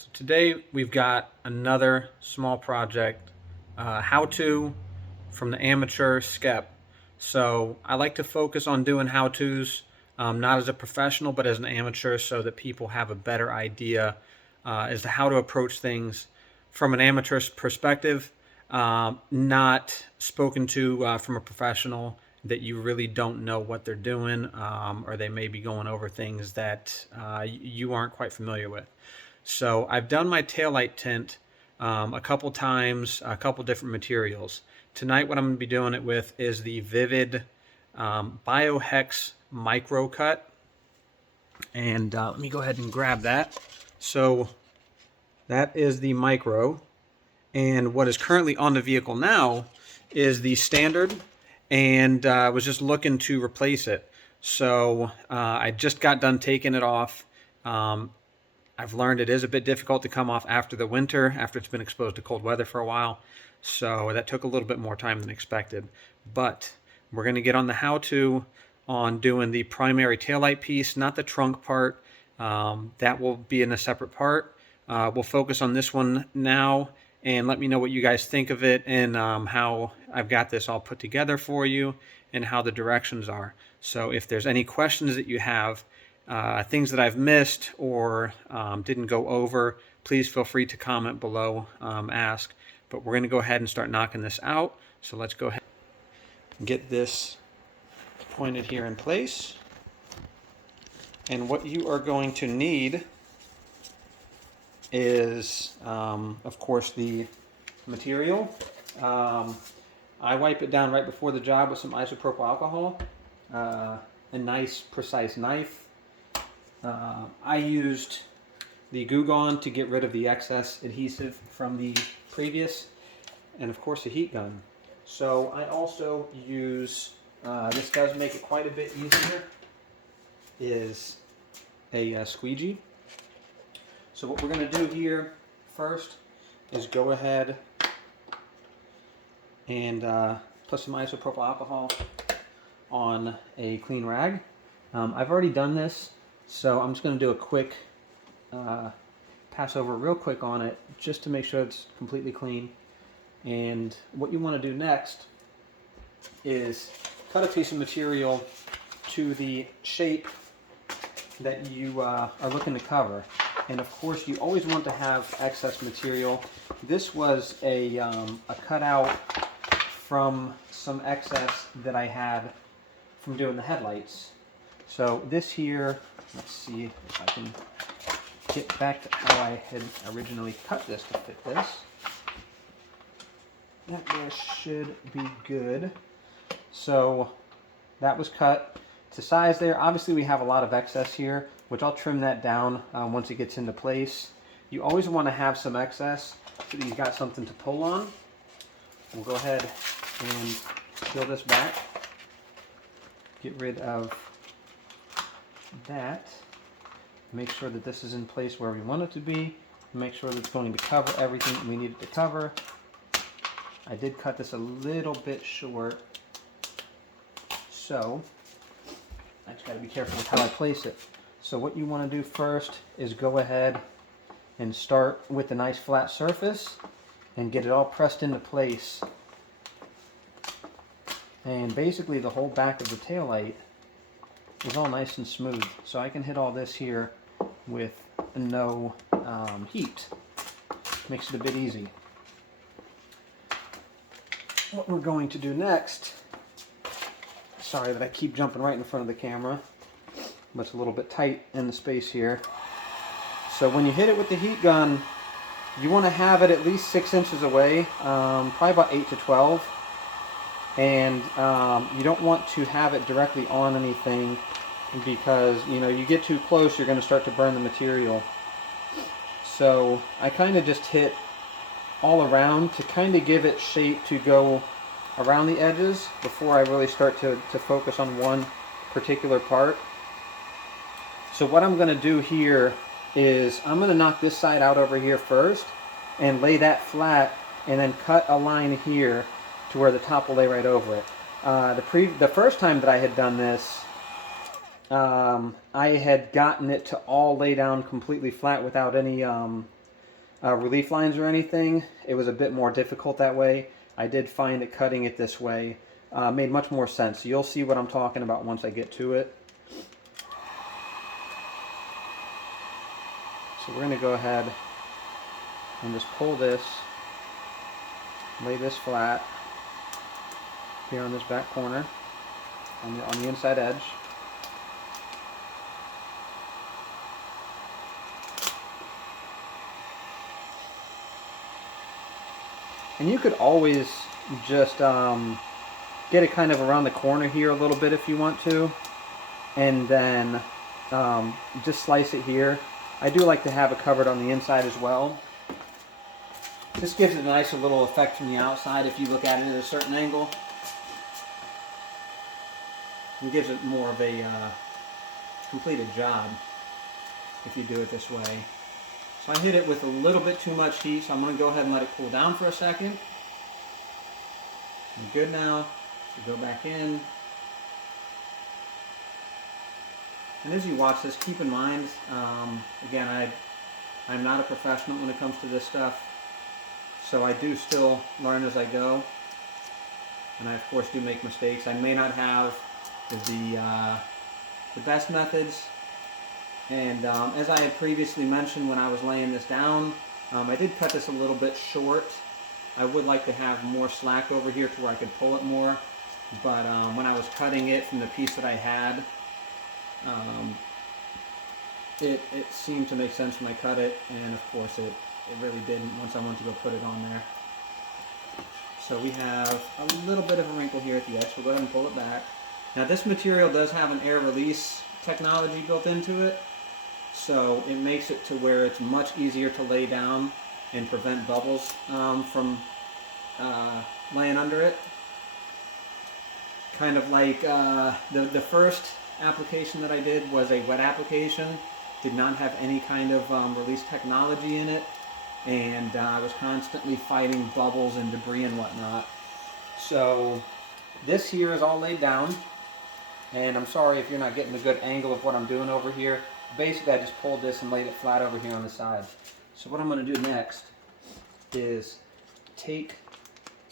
So today we've got another small project, how-to from the amateur skep. So I like to focus on doing how-tos, not as a professional, but as an amateur, so that people have a better idea as to how to approach things from an amateur's perspective, not spoken to from a professional that you really don't know what they're doing, or they may be going over things that you aren't quite familiar with. So I've done my taillight tint a couple times, a couple different materials. Tonight what I'm going to be doing it with is the VviViD Biohex Micro Cut. And let me go ahead and grab that. So that is the micro. And what is currently on the vehicle now is the standard, and I was just looking to replace it. So I just got done taking it off. I've learned it is a bit difficult to come off after the winter, after it's been exposed to cold weather for a while. So that took a little bit more time than expected. But we're going to get on the how-to on doing the primary taillight piece, not the trunk part. That will be in a separate part. We'll focus on this one now, and let me know what you guys think of it, and how I've got this all put together for you and how the directions are. So if there's any questions that you have, things that I've missed or didn't go over, please feel free to comment below, ask. But we're going to go ahead and start knocking this out. So let's go ahead and get this pointed here in place. And what you are going to need is, of course, the material. I wipe it down right before the job with some isopropyl alcohol, a nice precise knife. I used the Goo Gone to get rid of the excess adhesive from the previous, and of course a heat gun. So I also use, this does make it quite a bit easier, is a squeegee. So what we're going to do here first is go ahead and put some isopropyl alcohol on a clean rag. I've already done this, so I'm just going to do a quick pass over real quick on it just to make sure it's completely clean. And what you want to do next is cut a piece of material to the shape that you are looking to cover. And of course you always want to have excess material. This was a cutout from some excess that I had from doing the headlights. So this here, let's see if I can get back to how I had originally cut this to fit this. That there should be good. So that was cut to size there. Obviously we have a lot of excess here, which I'll trim that down once it gets into place. You always want to have some excess so that you've got something to pull on. We'll go ahead and peel this back. Get rid of that. Make sure that this is in place where we want it to be. Make sure that it's going to cover everything that we need it to cover. I did cut this a little bit short, so I just got to be careful with how I place it. So what you want to do first is go ahead and start with a nice flat surface and get it all pressed into place. And basically the whole back of the taillight is all nice and smooth. So I can hit all this here with no heat. Makes it a bit easy. What we're going to do next, sorry that I keep jumping right in front of the camera, but it's a little bit tight in the space here. So when you hit it with the heat gun, you want to have it at least 6 inches away, probably about 8 to 12. And you don't want to have it directly on anything, because you get too close, you're going to start to burn the material. So I kind of just hit all around to kind of give it shape to go around the edges before I really start to focus on one particular part. So what I'm going to do here is I'm going to knock this side out over here first and lay that flat, and then cut a line here to where the top will lay right over it. The first time that I had done this, I had gotten it to all lay down completely flat without any relief lines or anything. It was a bit more difficult that way. I did find that cutting it this way made much more sense. You'll see what I'm talking about once I get to it. So we're going to go ahead and just pull this, lay this flat here on this back corner on the inside edge. And you could always just get it kind of around the corner here a little bit if you want to, and then just slice it here. I do like to have it covered on the inside as well. This gives it a nice little effect from the outside if you look at it at a certain angle. It gives it more of a completed job if you do it this way. So I hit it with a little bit too much heat, so I'm going to go ahead and let it cool down for a second. I'm good now. So go back in. And as you watch this, keep in mind, again, I'm not a professional when it comes to this stuff, so I do still learn as I go, and I of course do make mistakes. I may not have the best methods, and as I had previously mentioned when I was laying this down, I did cut this a little bit short. I would like to have more slack over here to where I could pull it more, but when I was cutting it from the piece that I had, it seemed to make sense when I cut it, and of course it really didn't once I went to go put it on there. So we have a little bit of a wrinkle here at the edge, so we'll go ahead and pull it back. Now this material does have an air release technology built into it, so it makes it to where it's much easier to lay down and prevent bubbles from laying under it. Kind of like the first application that I did was a wet application, did not have any kind of release technology in it, and I was constantly fighting bubbles and debris and whatnot. So this here is all laid down, and I'm sorry if you're not getting a good angle of what I'm doing over here. Basically I just pulled this and laid it flat over here on the side. So what I'm going to do next is take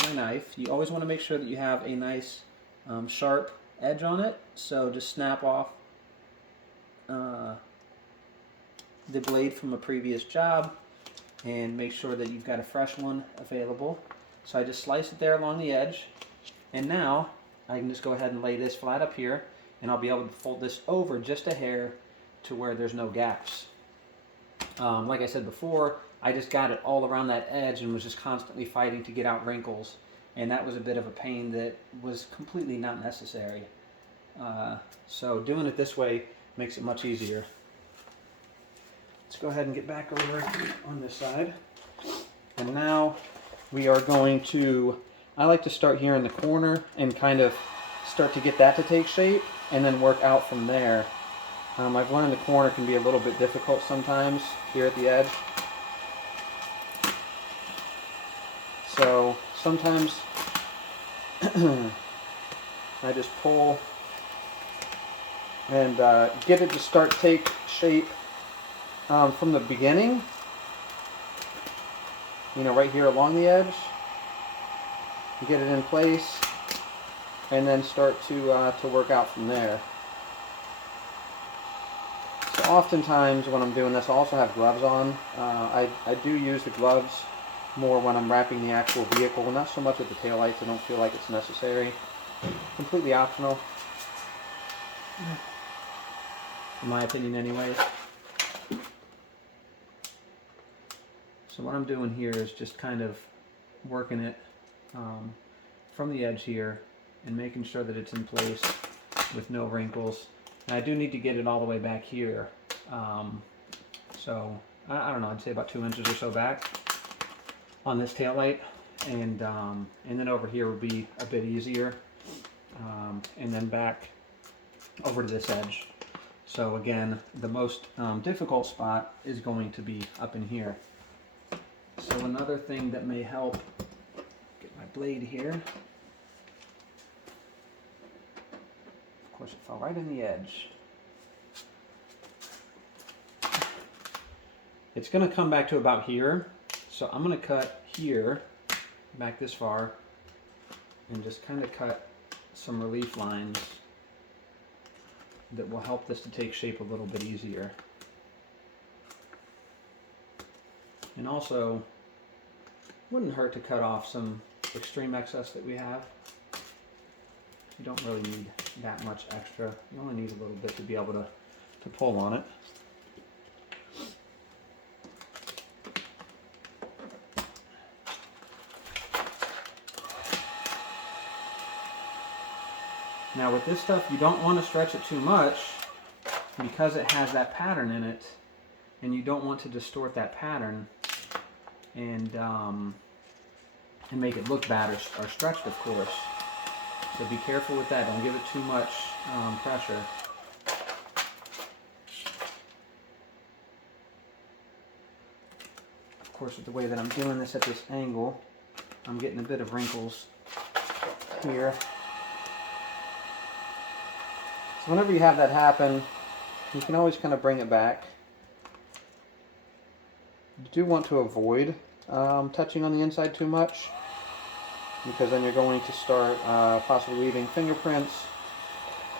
my knife. You always want to make sure that you have a nice sharp edge on it, so just snap off the blade from a previous job and make sure that you've got a fresh one available. So I just slice it there along the edge, and now I can just go ahead and lay this flat up here, and I'll be able to fold this over just a hair to where there's no gaps. Like I said before, I just got it all around that edge and was just constantly fighting to get out wrinkles, and that was a bit of a pain that was completely not necessary. So doing it this way makes it much easier. Let's go ahead and get back over on this side. And now we are going to, I like to start here in the corner and kind of start to get that to take shape and then work out from there. I've learned the corner can be a little bit difficult sometimes here at the edge. So sometimes I just pull and get it to start take shape from the beginning, you know, right here along the edge. Get it in place and then start to work out from there. So oftentimes when I'm doing this, I also have gloves on. I do use the gloves more when I'm wrapping the actual vehicle, not so much with the taillights. I don't feel like it's necessary. Completely optional, in my opinion anyways. So what I'm doing here is just kind of working it from the edge here and making sure that it's in place with no wrinkles. And I do need to get it all the way back here. So I don't know, I'd say about 2 inches or so back on this taillight, and then over here would be a bit easier, and then back over to this edge. So again, the most difficult spot is going to be up in here. So another thing that may help, get my blade here. Of course it fell right in the edge. It's going to come back to about here, So I'm going to cut here, back this far, and just kind of cut some relief lines that will help this to take shape a little bit easier. And also, wouldn't hurt to cut off some extreme excess that we have. You don't really need that much extra. You only need a little bit to be able to pull on it. Now with this stuff, you don't want to stretch it too much because it has that pattern in it, and you don't want to distort that pattern and make it look bad or stretched, of course. So be careful with that. Don't give it too much pressure. Of course, with the way that I'm doing this at this angle, I'm getting a bit of wrinkles here. So whenever you have that happen, you can always kind of bring it back. You do want to avoid touching on the inside too much, because then you're going to start possibly leaving fingerprints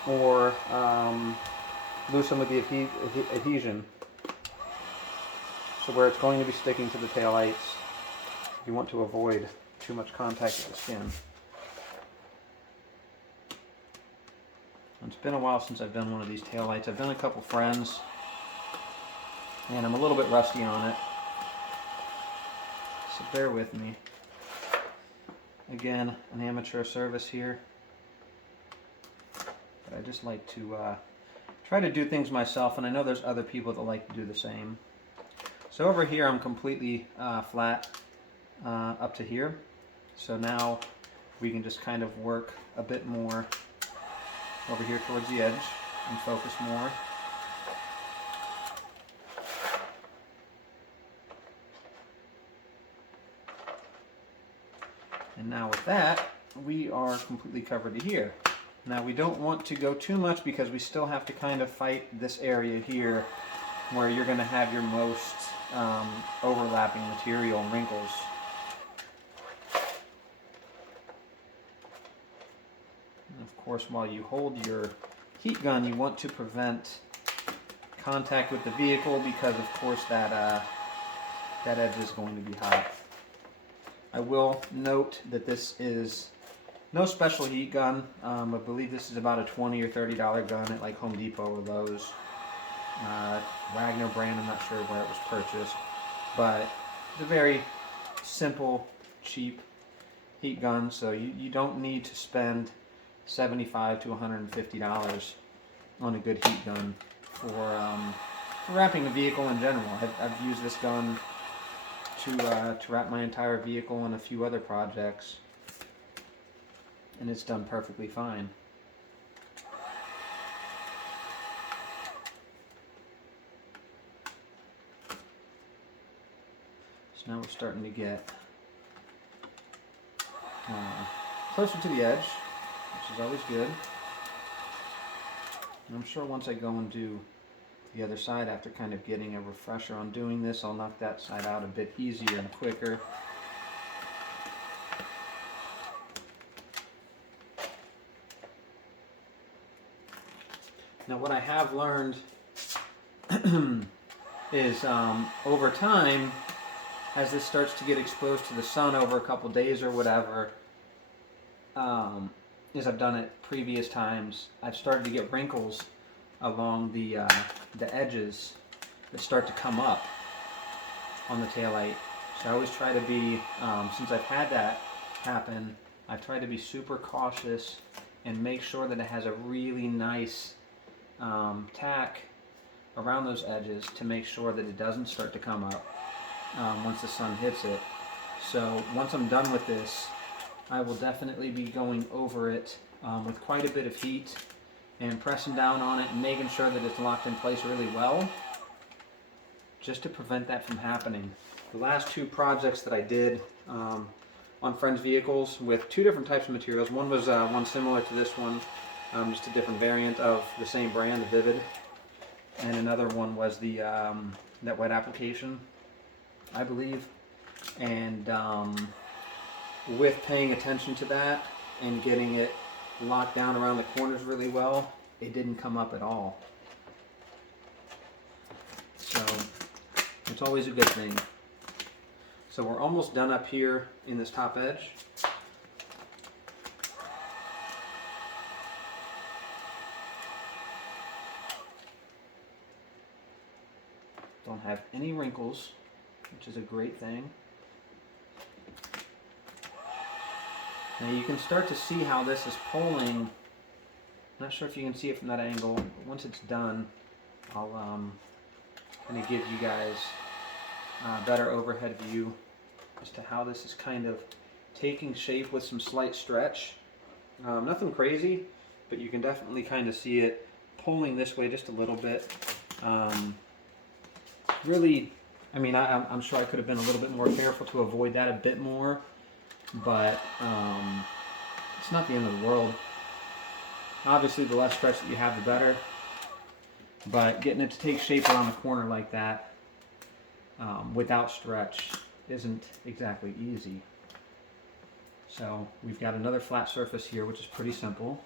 or lose some of the adhesion. So where it's going to be sticking to the taillights, you want to avoid too much contact with the skin. It's been a while since I've done one of these taillights. I've done a couple friends, and I'm a little bit rusty on it. So bear with me. Again, an amateur service here. But I just like to try to do things myself, and I know there's other people that like to do the same. So over here I'm completely flat up to here. So now we can just kind of work a bit more over here towards the edge and focus more. And now with that, we are completely covered to here. Now we don't want to go too much because we still have to kind of fight this area here where you're going to have your most overlapping material and wrinkles. And of course, while you hold your heat gun, you want to prevent contact with the vehicle because of course that edge is going to be hot. I will note that this is no special heat gun. I believe this is about a $20 or $30 gun at like Home Depot or Lowe's. Wagner brand, I'm not sure where it was purchased, but it's a very simple, cheap heat gun, so you don't need to spend $75 to $150 on a good heat gun for wrapping a vehicle in general. I've used this gun to wrap my entire vehicle and a few other projects, and it's done perfectly fine. So now we're starting to get closer to the edge, which is always good. And I'm sure once I go and do the other side, after kind of getting a refresher on doing this, I'll knock that side out a bit easier and quicker. Now what I have learned is over time, as this starts to get exposed to the sun over a couple days or whatever, as I've done it previous times, I've started to get wrinkles along the edges that start to come up on the taillight. So I always try to be, since I've had that happen, I try to be super cautious and make sure that it has a really nice tack around those edges to make sure that it doesn't start to come up once the sun hits it. So once I'm done with this, I will definitely be going over it with quite a bit of heat and pressing down on it and making sure that it's locked in place really well, just to prevent that from happening. The last two projects that I did on friends' vehicles with two different types of materials. One was one similar to this one, just a different variant of the same brand, the VviViD, and another one was the that wet application, I believe. And with paying attention to that and getting it locked down around the corners really well, it didn't come up at all. So it's always a good thing. So we're almost done up here in this top edge. Don't have any wrinkles, which is a great thing. Now you can start to see how this is pulling. I'm not sure if you can see it from that angle, but once it's done, I'll kind of give you guys a better overhead view as to how this is kind of taking shape with some slight stretch. Nothing crazy, but you can definitely kind of see it pulling this way just a little bit. Really, I mean, I'm sure I could have been a little bit more careful to avoid that a bit more, but it's not the end of the world. Obviously, the less stretch that you have, the better, but getting it to take shape around the corner like that without stretch isn't exactly easy. So we've got another flat surface here, which is pretty simple.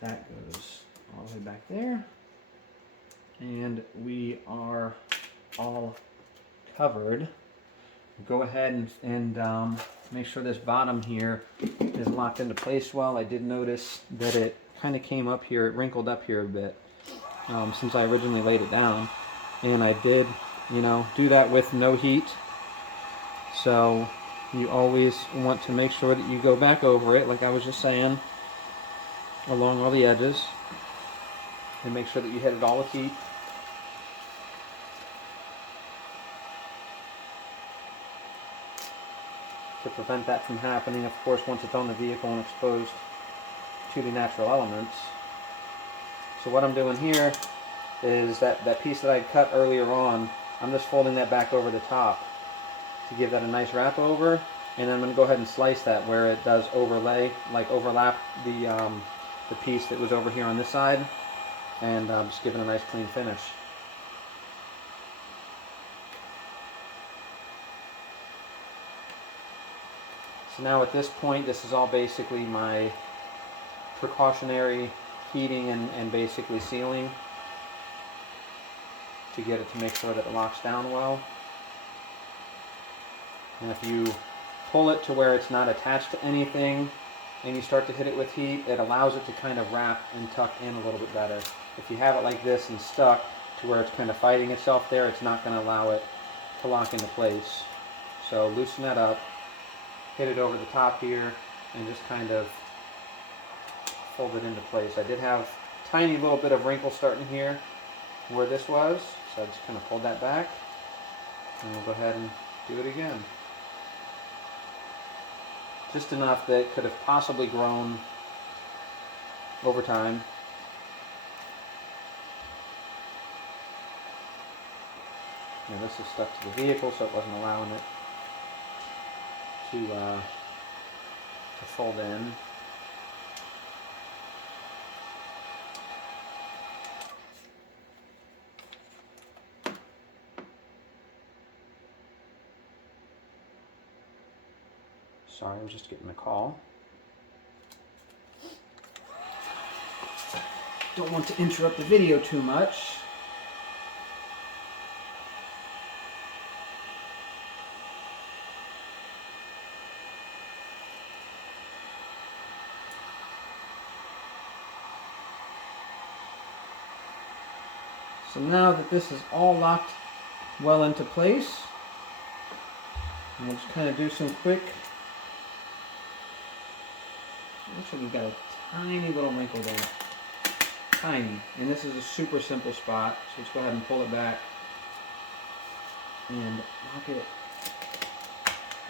That goes all the way back there. And we are all covered. Go ahead and make sure this bottom here is locked into place well. I did notice that it kind of came up here, it wrinkled up here a bit since I originally laid it down. And I did, you know, do that with no heat. So you always want to make sure that you go back over it, like I was just saying, along all the edges, and make sure that you hit it all with heat. To prevent that from happening, of course, once it's on the vehicle and exposed to the natural elements. So what I'm doing here is that piece that I cut earlier on, I'm just folding that back over the top to give that a nice wrap over, and then I'm going to go ahead and slice that where it does overlay, like overlap the piece that was over here on this side, and just give it a nice clean finish. So now at this point, this is all basically my precautionary heating and basically sealing to get it to make sure that it locks down well. And if you pull it to where it's not attached to anything and you start to hit it with heat, it allows it to kind of wrap and tuck in a little bit better. If you have it like this and stuck to where it's kind of fighting itself there, it's not going to allow it to lock into place. So loosen that up, hit it over the top here, and just kind of fold it into place. I did have a tiny little bit of wrinkle starting here where this was, so I just kind of pulled that back, and we'll go ahead and do it again. Just enough that it could have possibly grown over time. Yeah, this is stuck to the vehicle, so it wasn't allowing it to fold in. Sorry, I'm just getting a call. Don't want to interrupt the video too much. So now that this is all locked well into place, we'll just kind of do some quick. Looks like we've got a tiny little wrinkle there. Tiny. And this is a super simple spot, so let's go ahead and pull it back and lock it.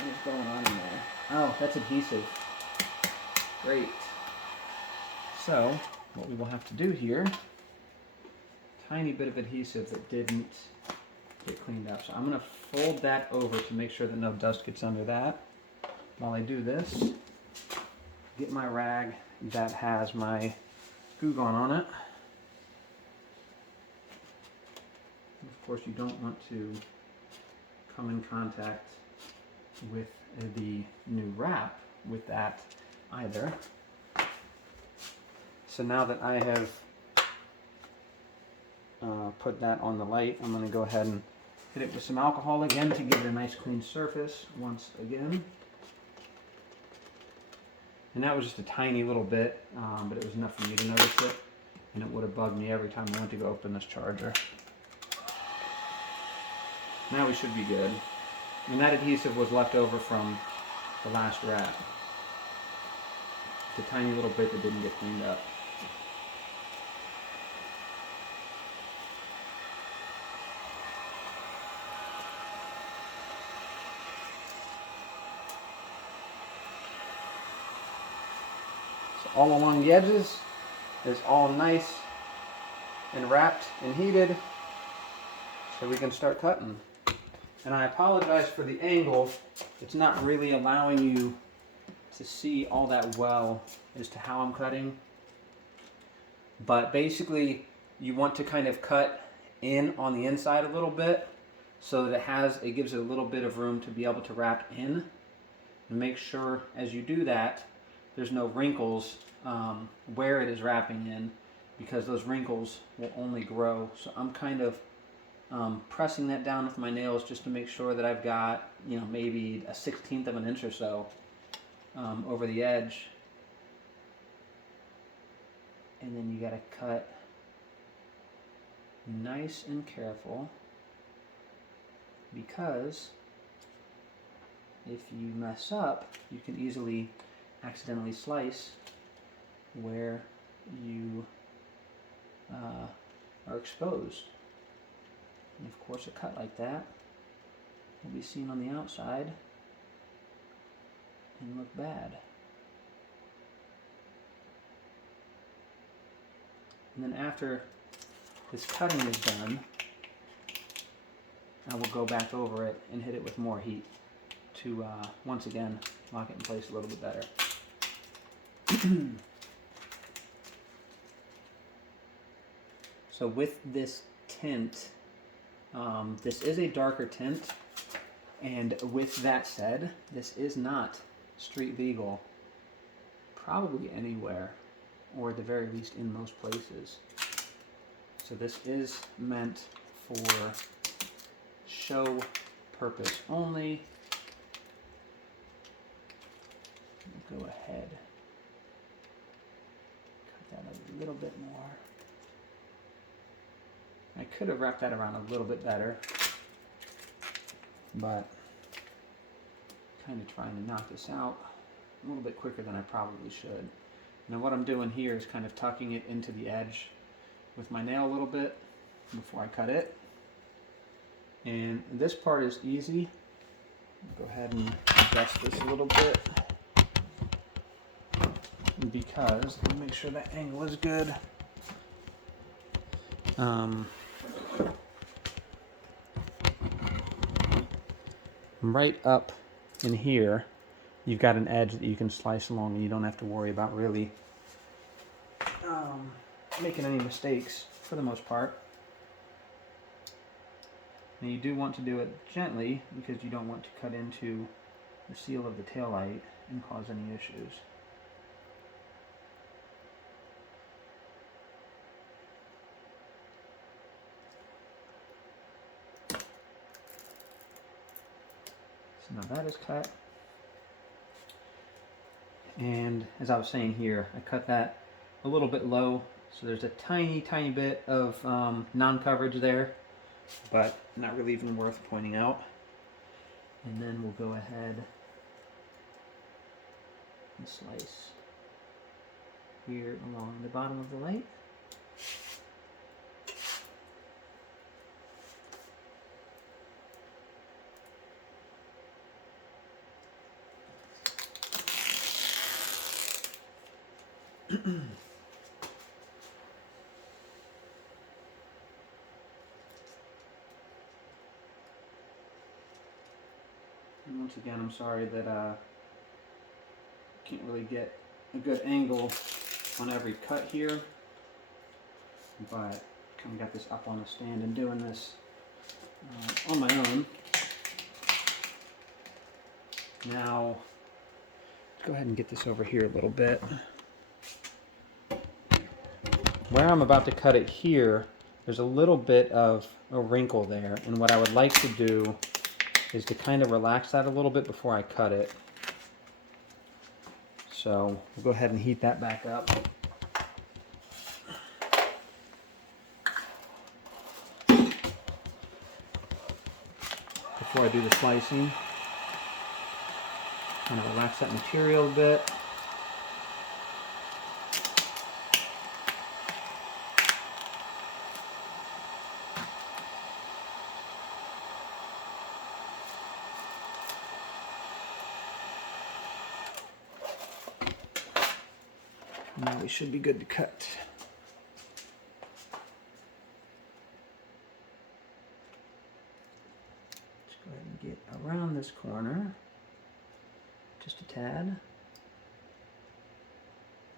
What's going on in there? Oh, that's adhesive. Great. So, what we will have to do here, tiny bit of adhesive that didn't get cleaned up. So I'm going to fold that over to make sure that no dust gets under that. While I do this, get my rag that has my glue gun on it. Of course, you don't want to come in contact with the new wrap with that either. So now that I have put that on the light, I'm going to go ahead and hit it with some alcohol again to give it a nice clean surface once again. And that was just a tiny little bit, but it was enough for me to notice it, and it would have bugged me every time I went to go open this charger. Now we should be good. And that adhesive was left over from the last wrap. It's a tiny little bit that didn't get cleaned up. So all along the edges is all nice and wrapped and heated, so we can start cutting. And I apologize for the angle. It's not really allowing you to see all that well as to how I'm cutting. But basically, you want to kind of cut in on the inside a little bit so that it gives it a little bit of room to be able to wrap in. And make sure as you do that, there's no wrinkles where it is wrapping in, because those wrinkles will only grow. So I'm kind of pressing that down with my nails just to make sure that I've got, maybe a 1/16 of an inch or so over the edge. And then you got to cut nice and careful, because if you mess up, you can easily accidentally slice where you are exposed. And of course, a cut like that will be seen on the outside and look bad. And then after this cutting is done, I will go back over it and hit it with more heat to once again lock it in place a little bit better. So with this tint, this is a darker tint, and with that said, this is not street legal probably anywhere, or at the very least in most places. So this is meant for show purpose only. Go ahead, cut that a little bit more. I could have wrapped that around a little bit better, but kind of trying to knock this out a little bit quicker than I probably should. Now what I'm doing here is kind of tucking it into the edge with my nail a little bit before I cut it. And this part is easy. Go ahead and adjust this a little bit, because let me make sure that angle is good. Right up in here, you've got an edge that you can slice along, and you don't have to worry about really making any mistakes for the most part. And you do want to do it gently, because you don't want to cut into the seal of the taillight and cause any issues. So now that is cut. And as I was saying here, I cut that a little bit low, so there's a tiny bit of non-coverage there, but not really even worth pointing out. And then we'll go ahead and slice here along the bottom of the light. And once again, I'm sorry that can't really get a good angle on every cut here, but kind of got this up on a stand and doing this on my own. Now, let's go ahead and get this over here a little bit. Where I'm about to cut it here, there's a little bit of a wrinkle there, and what I would like to do is to kind of relax that a little bit before I cut it. So we'll go ahead and heat that back up. Before I do the slicing, kind of relax that material a bit. Now we should be good to cut. Let's go ahead and get around this corner, just a tad,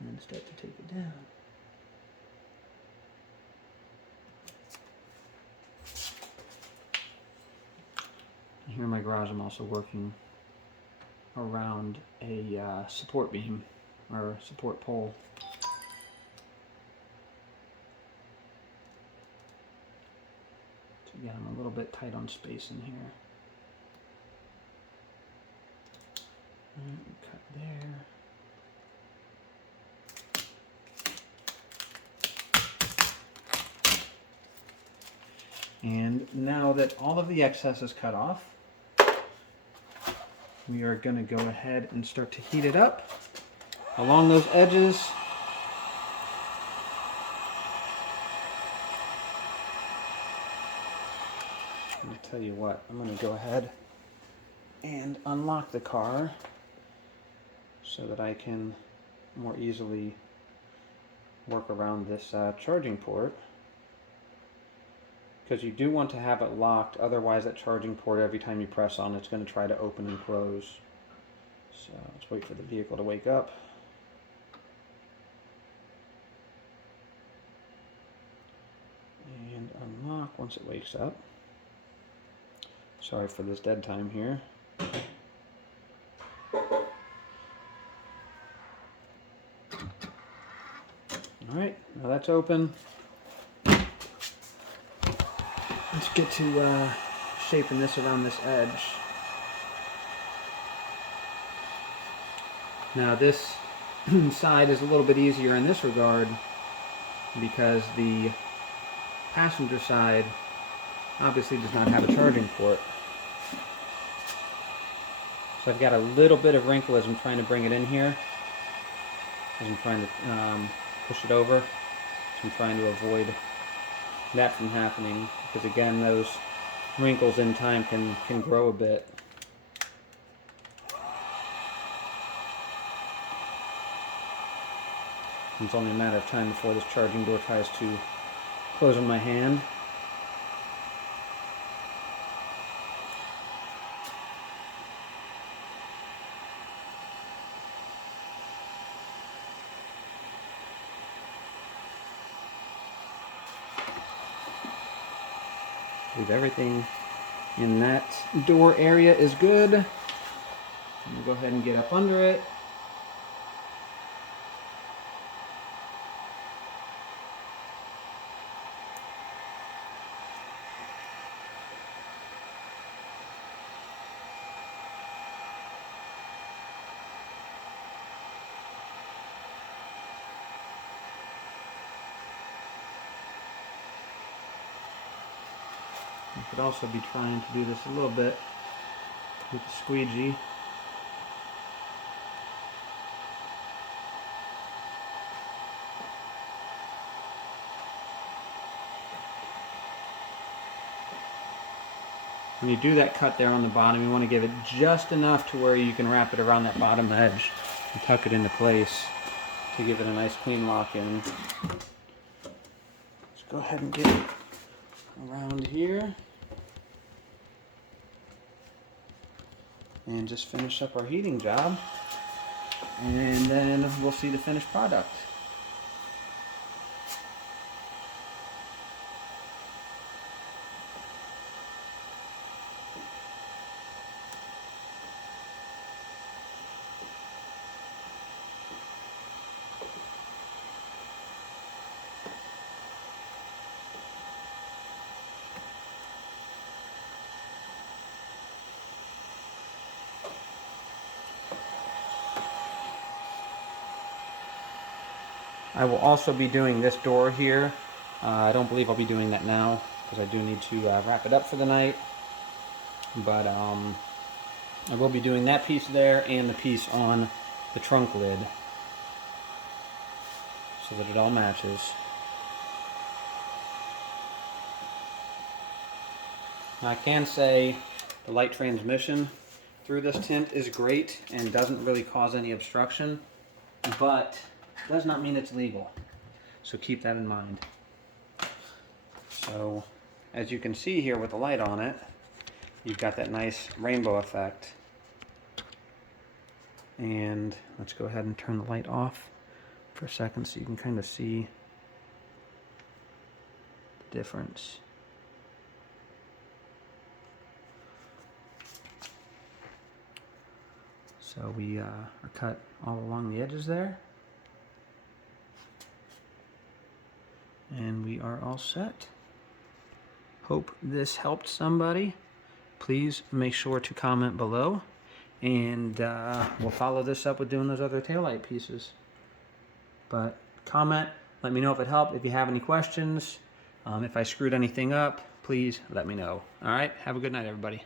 and then start to take it down. And here in my garage I'm also working around a support beam or support pole. So again, I'm a little bit tight on space in here. And cut there. And now that all of the excess is cut off, we are going to go ahead and start to heat it up along those edges. I'll tell you what, I'm going to go ahead and unlock the car so that I can more easily work around this charging port. Because you do want to have it locked, otherwise that charging port, every time you press on, it's going to try to open and close. So let's wait for the vehicle to wake up. And unlock once it wakes up. Sorry for this dead time here. Alright, now that's open. Let's get to shaping this around this edge. Now this side is a little bit easier in this regard because the passenger side obviously does not have a charging port. So I've got a little bit of wrinkle as I'm trying to bring it in here, as I'm trying to push it over. So I'm trying to avoid that from happening, because again, those wrinkles in time can grow a bit. It's only a matter of time before this charging door tries to close on my hand. Leave everything in that door area is good. And we'll go ahead and get up under it. I could also be trying to do this a little bit with the squeegee. When you do that cut there on the bottom, you want to give it just enough to where you can wrap it around that bottom edge and tuck it into place to give it a nice clean lock in. Let's go ahead and get it around here. And just finish up our heating job. and then we'll see the finished product. I will also be doing this door here. I don't believe I'll be doing that now because I do need to wrap it up for the night. But I will be doing that piece there and the piece on the trunk lid so that it all matches. Now I can say the light transmission through this tint is great and doesn't really cause any obstruction, but does not mean it's legal. So keep that in mind. So as you can see here with the light on it, you've got that nice rainbow effect. And let's go ahead and turn the light off for a second so you can kind of see the difference. So we are cut all along the edges there. And we are all set. Hope this helped somebody. Please make sure to comment below. And we'll follow this up with doing those other taillight pieces. But comment, let me know if it helped. If you have any questions, if I screwed anything up, please let me know. All right, have a good night, everybody.